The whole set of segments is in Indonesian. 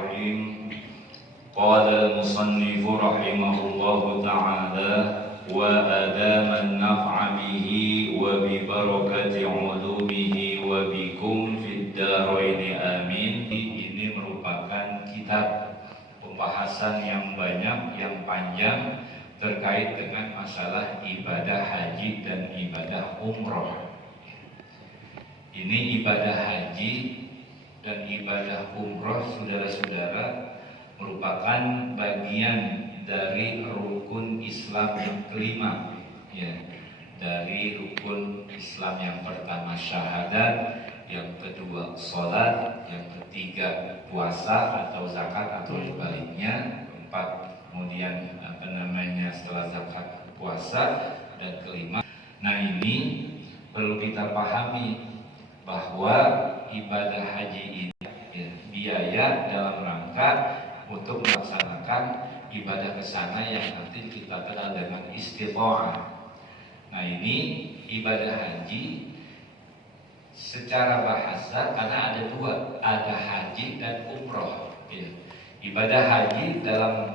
Bismillahirrahmanirrahim. Qala al-musannifu rahimahullahu ta'ala wa adaman naf'a bihi wa bi barakati ulumihi wa bikum fid dharain amin. Ini merupakan kitab pembahasan yang banyak, yang panjang terkait dengan masalah ibadah haji dan ibadah umroh. Ini ibadah haji dan ibadah umroh, saudara-saudara, merupakan bagian dari rukun Islam yang kelima, ya. Dari rukun Islam yang pertama syahadat, yang kedua sholat, yang ketiga puasa atau zakat atau sebaliknya, keempat kemudian setelah zakat puasa, dan kelima. Nah, ini perlu kita pahami bahwa ibadah haji ini biaya dalam rangka untuk melaksanakan ibadah ke sana yang nanti kita kenal dengan istita'ah. Nah, ini ibadah haji secara bahasa karena ada dua, ada haji dan umroh. Ibadah haji dalam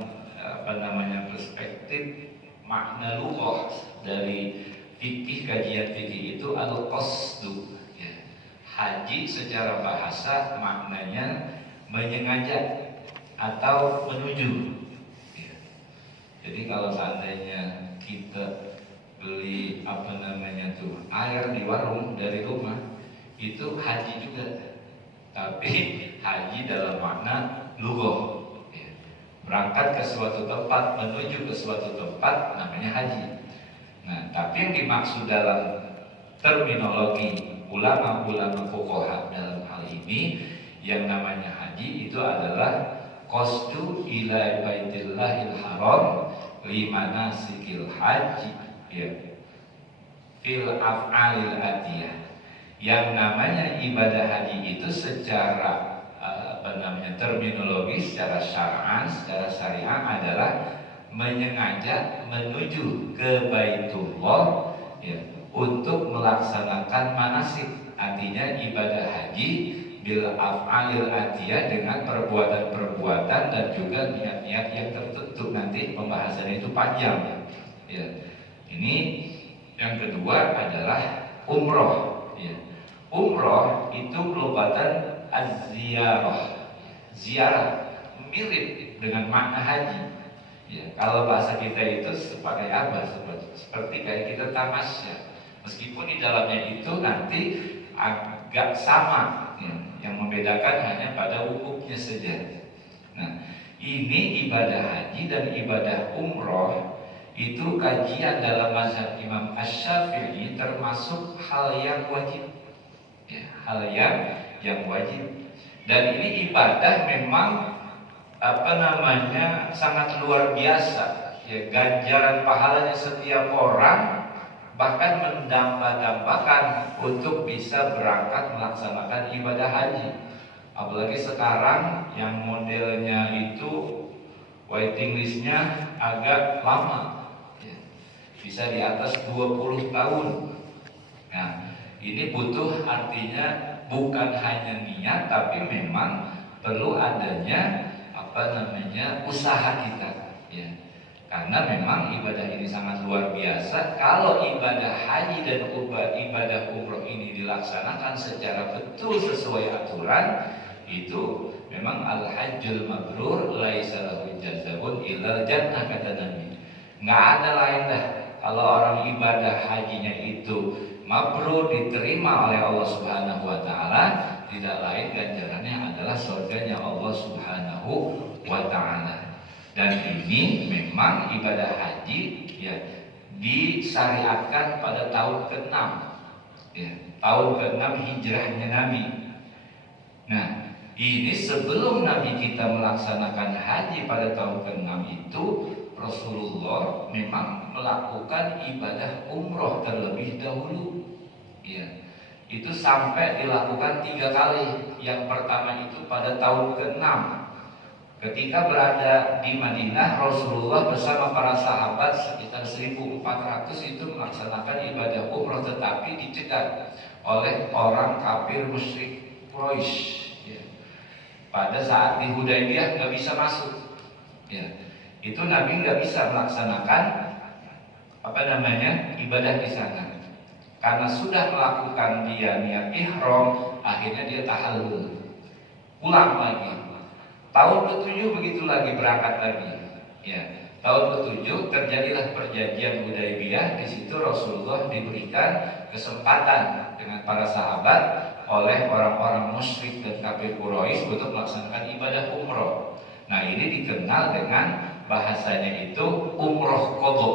perspektif makna lughah dari fikih, kajian fikih itu al-qasdu. Haji secara bahasa maknanya menyengaja atau menuju. Jadi kalau seandainya kita beli air di warung dari rumah, itu haji juga, tapi haji dalam makna lughah. Berangkat ke suatu tempat, menuju ke suatu tempat, namanya haji. Nah, tapi yang dimaksud dalam terminologi ulama-ulama fuqaha dalam hal ini, yang namanya haji itu adalah qasdu ila baitillahil haram limanasikil haji, fil af'alil atiyah. Yang namanya ibadah haji itu secara terminologi, secara syar'an, secara syariah adalah menyengaja menuju ke Baitullah, untuk melaksanakan manasik. Artinya ibadah haji bil af'alil atiyah, dengan perbuatan-perbuatan dan juga niat-niat yang tertentu. Nanti pembahasan itu panjang. Ini yang kedua adalah umroh. Umroh itu merupakan az-ziyarah. Ziarah mirip dengan makna haji. Kalau bahasa kita itu sebagai apa? Seperti kayak kita tamasya. Meskipun di dalamnya itu nanti agak sama, yang membedakan hanya pada wukufnya saja. Nah, ini ibadah haji dan ibadah umroh itu kajian dalam mazhab Imam Asy-Syafi'i termasuk hal yang wajib, hal yang wajib. Dan ini ibadah memang sangat luar biasa. Ganjaran pahalanya setiap orang bahkan mendambakan untuk bisa berangkat melaksanakan ibadah haji. Apalagi sekarang yang modelnya itu waiting listnya agak lama, bisa di atas 20 tahun. Nah, ini butuh, artinya bukan hanya niat, tapi memang perlu adanya usaha kita, karena memang ibadah ini sangat luar biasa. Kalau ibadah haji dan ibadah umroh ini dilaksanakan secara betul sesuai aturan, itu memang al-hajjul mabrur laisa lahu jazaa'un illal jannah, kata Nabi. Nggak ada lain dah kalau orang ibadah hajinya itu mabrur, diterima oleh Allah Subhanahu wa taala, tidak lain ganjarannya adalah surganya Allah Subhanahu wa taala. Dan ini memang ibadah haji disyariatkan pada tahun ke-6, tahun ke-6 hijrahnya Nabi. Nah, ini sebelum Nabi kita melaksanakan haji pada tahun ke-6 itu, Rasulullah memang melakukan ibadah umroh terlebih dahulu. Itu sampai dilakukan 3 kali. Yang pertama itu pada tahun ke-6, ketika berada di Madinah, Rasulullah bersama para sahabat sekitar 1.400 itu melaksanakan ibadah umroh, tetapi dicegat oleh orang kafir musyrik Quraisy. pada saat di Hudaybiyah nggak bisa masuk. Ya, itu Nabi nggak bisa melaksanakan ibadah di sana. Karena sudah melakukan dia niat ihram, akhirnya dia tahallul, pulang lagi. Tahun ke-7 begitu lagi berangkat lagi. Ya, tahun ke-7 terjadilah perjanjian Hudaybiyah. Di situ Rasulullah diberikan kesempatan dengan para sahabat oleh orang-orang musyrik dan kafir Quraisy untuk melaksanakan ibadah umroh. Nah, ini dikenal dengan bahasanya itu umroh qadha.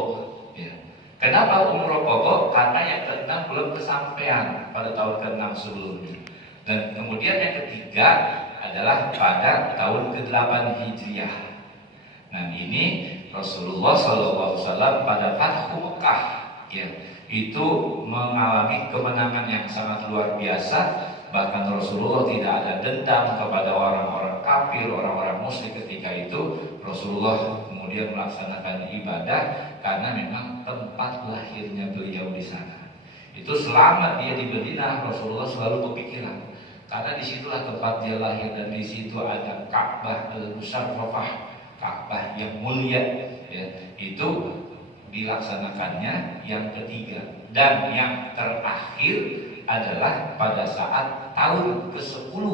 Ya. Kenapa umroh qadha? Karena yang ke-6 belum kesampaian pada tahun ke-6 sebelumnya. Dan kemudian yang ketiga adalah pada tahun ke-8 Hijriah. Nah, ini Rasulullah SAW pada Fathu Mekah, ya, itu mengalami kemenangan yang sangat luar biasa. Bahkan Rasulullah tidak ada dendam kepada orang-orang kafir, orang-orang musyrik ketika itu. Rasulullah kemudian melaksanakan ibadah karena memang tempat lahirnya beliau di sana. Itu selama dia di Madinah, Rasulullah selalu berpikiran, karena disitulah tempat dia lahir dan di situ ada Ka'bah al-Musharrafah, Ka'bah yang mulia. Ya, itu dilaksanakannya yang ketiga. Dan yang terakhir adalah pada saat tahun ke-10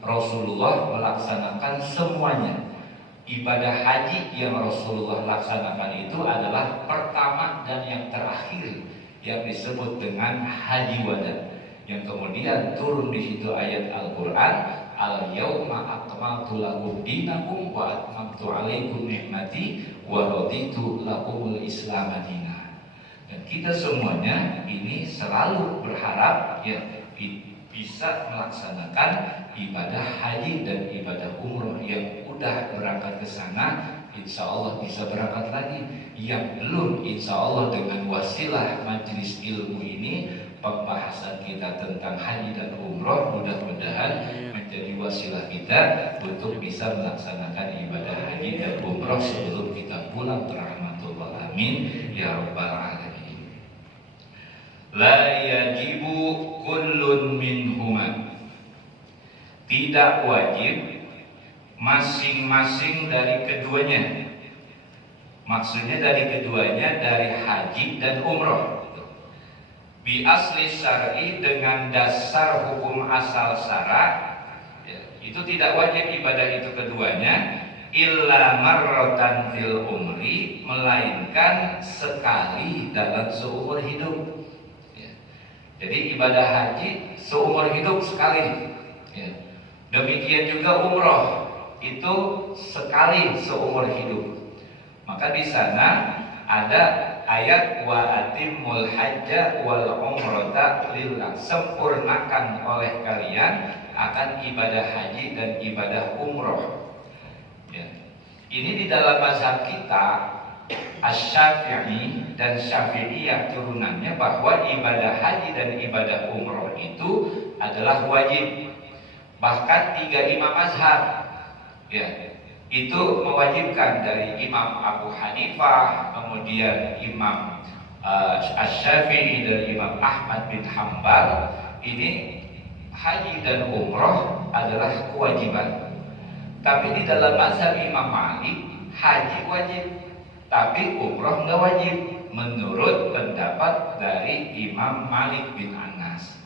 Rasulullah melaksanakan semuanya. Ibadah haji yang Rasulullah laksanakan itu adalah pertama dan yang terakhir, yang disebut dengan haji wada, yang kemudian turun di situ ayat Al-Qur'an, al-yauma akmaltu lakum dinakum wa atmamtu alaikum ni'mati wa raditu lakumul Islam madinah. Dan kita semuanya ini selalu berharap ya bisa melaksanakan ibadah haji dan ibadah umroh. Yang udah berangkat ke sana, insya Allah bisa berangkat lagi. Yang belum, insya Allah dengan wasilah majelis ilmu ini, pembahasan kita tentang haji dan umroh mudah-mudahan menjadi wasilah kita untuk bisa melaksanakan ibadah haji dan umroh sebelum kita pulang rahmatullah amin ya rabbal alamin. La yajibu kullun minhuma, tidak wajib masing-masing dari keduanya. Maksudnya dari keduanya, dari haji dan umroh. Bi asli syar'i, dengan dasar hukum asal syara, ya, itu tidak wajib ibadah itu keduanya, illa marratan fil umri, melainkan sekali dalam seumur hidup. Ya. Jadi ibadah haji seumur hidup sekali. Ya. Demikian juga umroh itu sekali seumur hidup. Maka di sana ada ayat wa atimul hajja wal umrata lillah, sempurnakan oleh kalian akan ibadah haji dan ibadah umroh. Ya. Ini di dalam mazhab kita Asy-Syafi'i dan Syafi'iyah turunannya, bahwa ibadah haji dan ibadah umroh itu adalah wajib. Bahkan 3 imam mazhab, ya, itu mewajibkan, dari Imam Abu Hanifah, kemudian Imam Asy-Syafi'i dan Imam Ahmad bin Hanbal. Ini haji dan umroh adalah kewajiban. Tapi di dalam mazhab Imam Malik, haji wajib, tapi umroh nggak wajib, menurut pendapat dari Imam Malik bin Anas.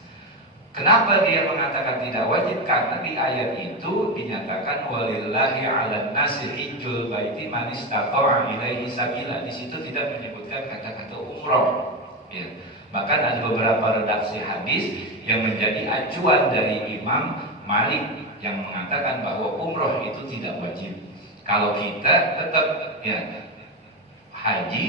Kenapa dia mengatakan tidak wajib? Karena di ayat itu dinyatakan walillahi 'alan nasi hijjul baiti man istata'a ilaihi sabila. Di situ tidak menyebutkan kata-kata umroh. Ya. Bahkan ada beberapa redaksi hadis yang menjadi acuan dari Imam Malik yang mengatakan bahwa umroh itu tidak wajib. Kalau kita tetap ya haji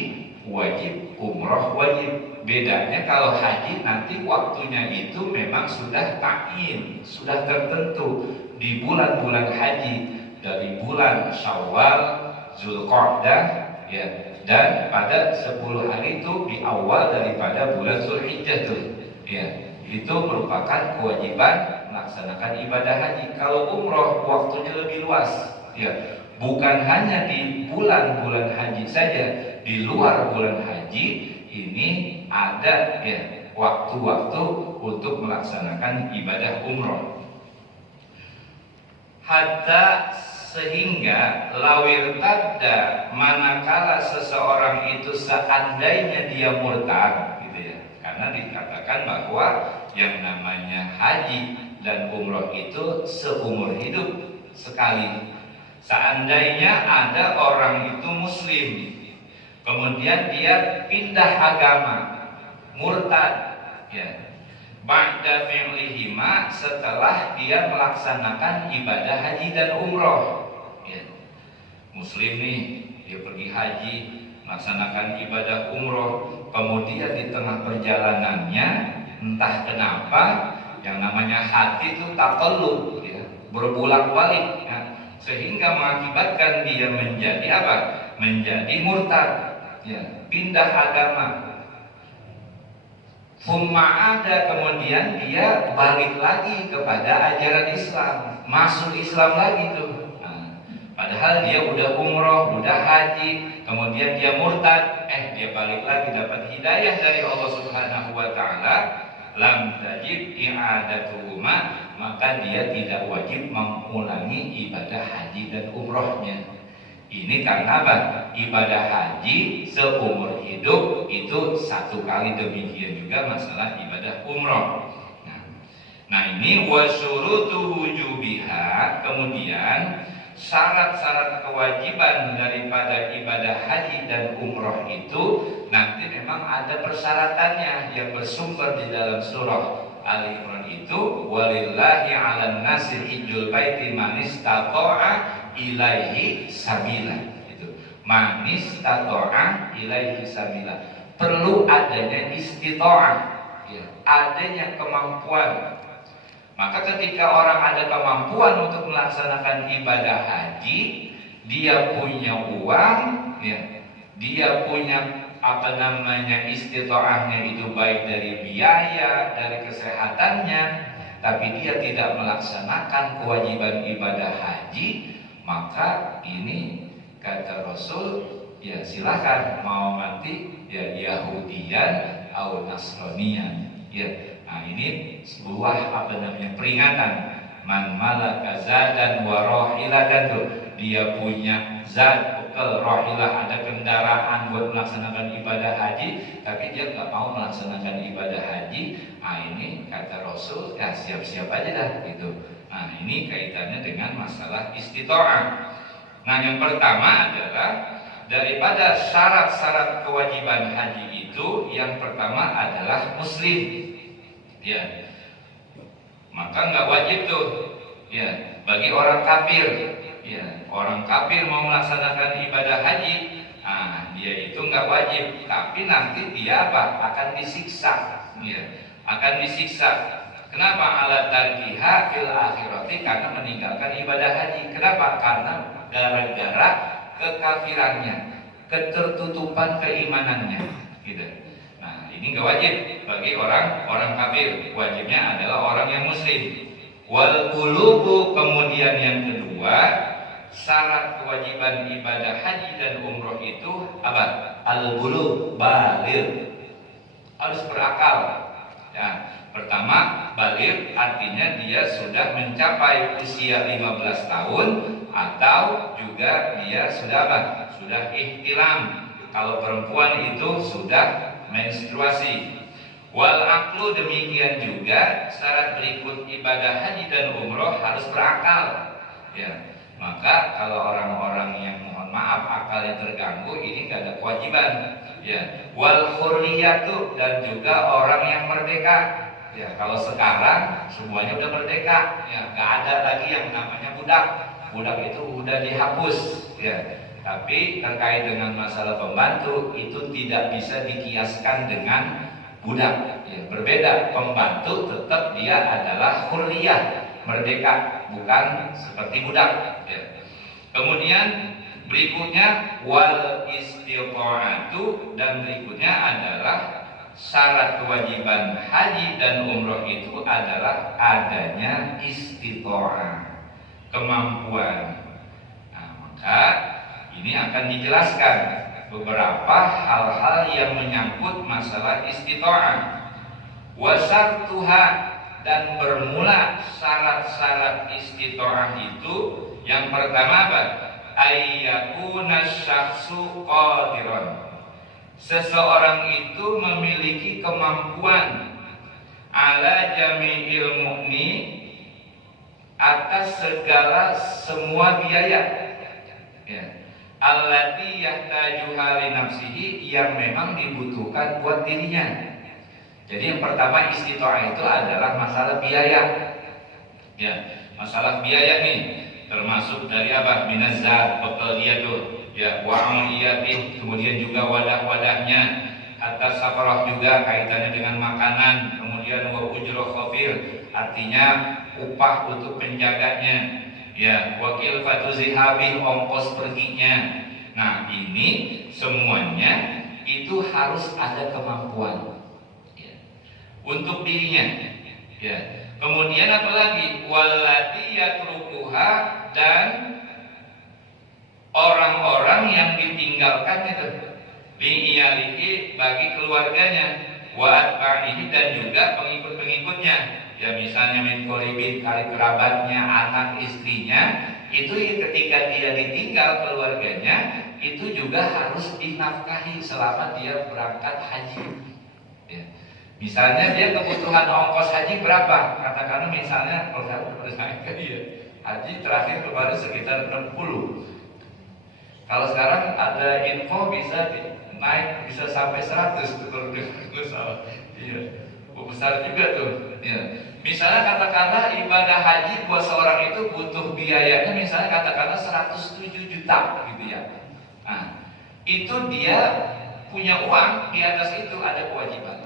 wajib, umroh wajib. Bedanya kalau haji nanti waktunya itu memang sudah ta'yin, sudah tertentu di bulan-bulan haji, dari bulan Syawal, Zulqa'dah, ya, dan pada 10 hari itu di awal daripada bulan Zulhijjah tuh, ya, itu merupakan kewajiban melaksanakan ibadah haji. Kalau umroh waktunya lebih luas, ya, bukan hanya di bulan-bulan haji saja, di luar bulan haji ini ada ya waktu-waktu untuk melaksanakan ibadah umroh. hatta sehingga lawir tadda manakala seseorang itu seandainya dia murtad gitu ya. Karena dikatakan bahwa yang namanya haji dan umroh itu seumur hidup sekali. Seandainya ada orang itu muslim, kemudian dia pindah agama, murtad ya. Ba'da fi'lihima, setelah dia melaksanakan ibadah haji dan umroh ya. Muslim nih, dia pergi haji, melaksanakan ibadah umroh, kemudian di tengah perjalanannya entah kenapa yang namanya hati itu taqallub ya, berbolak-balik ya, sehingga mengakibatkan dia menjadi apa? Menjadi murtad ya, pindah agama. Ada kemudian dia balik lagi kepada ajaran Islam, masuk Islam lagi tuh. Nah, padahal dia udah umroh, udah haji, kemudian dia murtad, dia balik lagi dapat hidayah dari Allah Subhanahu wa taala, lam tajib i'adatuhuma, maka dia tidak wajib mengulangi ibadah haji dan umrohnya. Ini karena apa? Ibadah haji seumur hidup itu satu kali, demikian juga masalah ibadah umroh. Nah ini wasyurutu wujubiha, kemudian syarat-syarat kewajiban daripada ibadah haji dan umroh itu nanti memang ada persyaratannya yang bersumber di dalam surah Ali Imran itu, walillahi 'alan nasi hijjul baiti man istata'a ilaihi sabila. Itu man istata'a ilaihi sabila, perlu adanya istita'ah ya, adanya kemampuan. Maka ketika orang ada kemampuan untuk melaksanakan ibadah haji, dia punya uang ya, dia punya istita'ahnya itu baik dari biaya, dari kesehatannya, tapi dia tidak melaksanakan kewajiban ibadah haji, maka ini kata Rasul ya silakan mau mati ya Yahudian atau Nasranian ya. Nah ini sebuah peringatan, man malaka zadan wa rahilatan, tuh dia punya zat bekal, rahilah ada kendaraan buat melaksanakan ibadah haji, tapi dia nggak mau melaksanakan ibadah haji. Nah ini kata Rasul ya siap-siap aja dah gitu. Nah ini kaitannya dengan masalah istita'ah. Nah yang pertama adalah daripada syarat-syarat kewajiban haji itu, yang pertama adalah muslim ya, maka nggak wajib tuh ya bagi orang kafir ya. Orang kafir mau melaksanakan ibadah haji, dia itu nggak wajib, tapi nanti dia akan disiksa ya, akan disiksa. Kenapa? Ala tarkiha fil akhirati, karena meninggalkan ibadah haji. Kenapa? Karena gara-gara kekafirannya, ketertutupan keimanannya gitu. Nah ini nggak wajib bagi orang kafir, wajibnya adalah orang yang muslim. Wal qulubu, kemudian yang kedua syarat kewajiban ibadah haji dan umroh itu apa? Al-bulugh, baligh, harus berakal ya. Pertama, baligh artinya dia sudah mencapai usia 15 tahun atau juga dia sudah sudah ihtilam. Kalau perempuan itu sudah menstruasi. Wal aqlu, demikian juga syarat berikut ibadah haji dan umroh harus berakal ya. Maka kalau orang-orang yang mohon maaf akalnya terganggu, ini nggak ada kewajiban ya. Wal hurriyatu, dan juga orang yang merdeka ya. Kalau sekarang semuanya udah merdeka ya, nggak ada lagi yang namanya budak. Budak itu udah dihapus ya. Tapi terkait dengan masalah pembantu itu tidak bisa dikiaskan dengan budak ya. Berbeda, pembantu tetap dia adalah hurriyah, merdeka, bukan seperti budak ya. Kemudian berikutnya wal istita'atu, dan berikutnya adalah syarat kewajiban haji dan umroh itu adalah adanya istita'ah, kemampuan. Nah, maka ini akan dijelaskan beberapa hal-hal yang menyangkut masalah istita'ah. Wa syartuha, dan bermula syarat-syarat istitoah itu yang pertama apa? Ayyakuna syakhsu qadiran. Seseorang itu memiliki kemampuan ala jami'il mu'ni atas segala semua biaya, ya. Allati yahtajuha li nafsihi, yang memang dibutuhkan buat dirinya. Jadi yang pertama istitoah itu adalah masalah biaya, ya. Masalah biaya nih termasuk dari apa? Minazat, bekal dia tuh, ya. Wa'amiyatih, kemudian juga wadah-wadahnya. Atas safarah juga kaitannya dengan makanan. Kemudian wa ujroh khafir, artinya upah untuk penjaganya, ya. Wakil fatuzihabih, ongkos perginya. Nah, ini semuanya itu harus ada kemampuan, ya, untuk dirinya, ya. Kemudian apalagi walati yatrukuha, dan orang-orang yang ditinggalkan itu li'iyalihi, bagi keluarganya, wa atba'ihi, dan juga pengikut-pengikutnya, ya. Misalnya min qoribin, kali kerabatnya, anak istrinya, itu ketika dia ditinggal keluarganya, itu juga harus dinafkahi selama dia berangkat haji, ya. Misalnya dia kebutuhan ongkos haji berapa? Katakan misalnya kalau saya haji terakhir kemarin sekitar 60. Kalau sekarang ada info bisa naik, bisa sampai 100 tuh kalau salah. Iya. Besar juga tuh, ya. Misalnya katakanlah ibadah haji buat seorang itu butuh biayanya misalnya katakanlah 107 juta gitu, ya. Nah, itu dia punya uang, di atas itu ada kewajiban.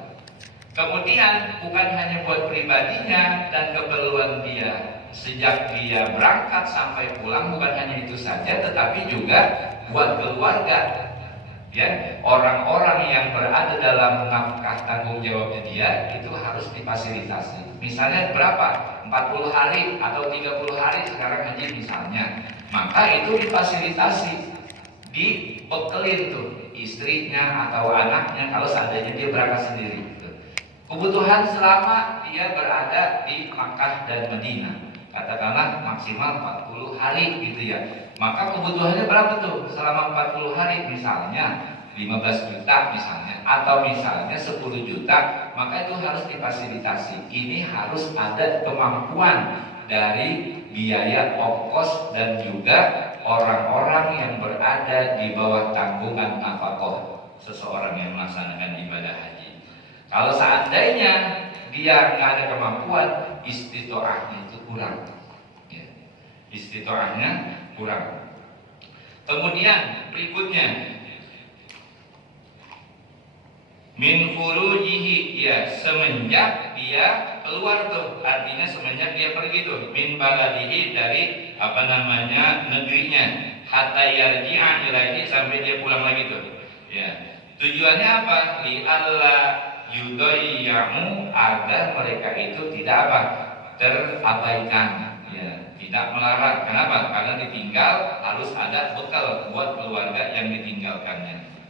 Kemudian bukan hanya buat pribadinya dan keperluan dia sejak dia berangkat sampai pulang, bukan hanya itu saja, tetapi juga buat keluarga, ya. Orang-orang yang berada dalam nafkah tanggung jawabnya dia itu harus difasilitasi. Misalnya berapa? 40 hari atau 30 hari sekarang haji misalnya, maka itu difasilitasi, dibekelin tuh istrinya atau anaknya kalau seandainya dia berangkat sendiri. Kebutuhan selama dia berada di Makkah dan Madinah, katakanlah maksimal 40 hari gitu, ya. Maka kebutuhannya berapa tuh selama 40 hari? Misalnya 15 juta misalnya, atau misalnya 10 juta, maka itu harus difasilitasi. Ini harus ada kemampuan dari biaya ongkos dan juga orang-orang yang berada di bawah tanggungan nafkah seseorang yang melaksanakan ibadah haji. Kalau seandainya dia nggak ada kemampuan, istitoahnya itu kurang, ya. Istitoahnya kurang. Kemudian berikutnya min khurujihi, ya, semenjak dia keluar tuh, artinya semenjak dia pergi tuh, min baladihi, dari negerinya, hatta yarji'a ilaihi, sampai dia pulang lagi tuh, ya. Tujuannya apa? Li alla yudayyamu, agar mereka itu tidak terabaikan, ya, tidak melarat. Kenapa? Karena ditinggal harus ada bekal buat keluarga yang ditinggalkannya.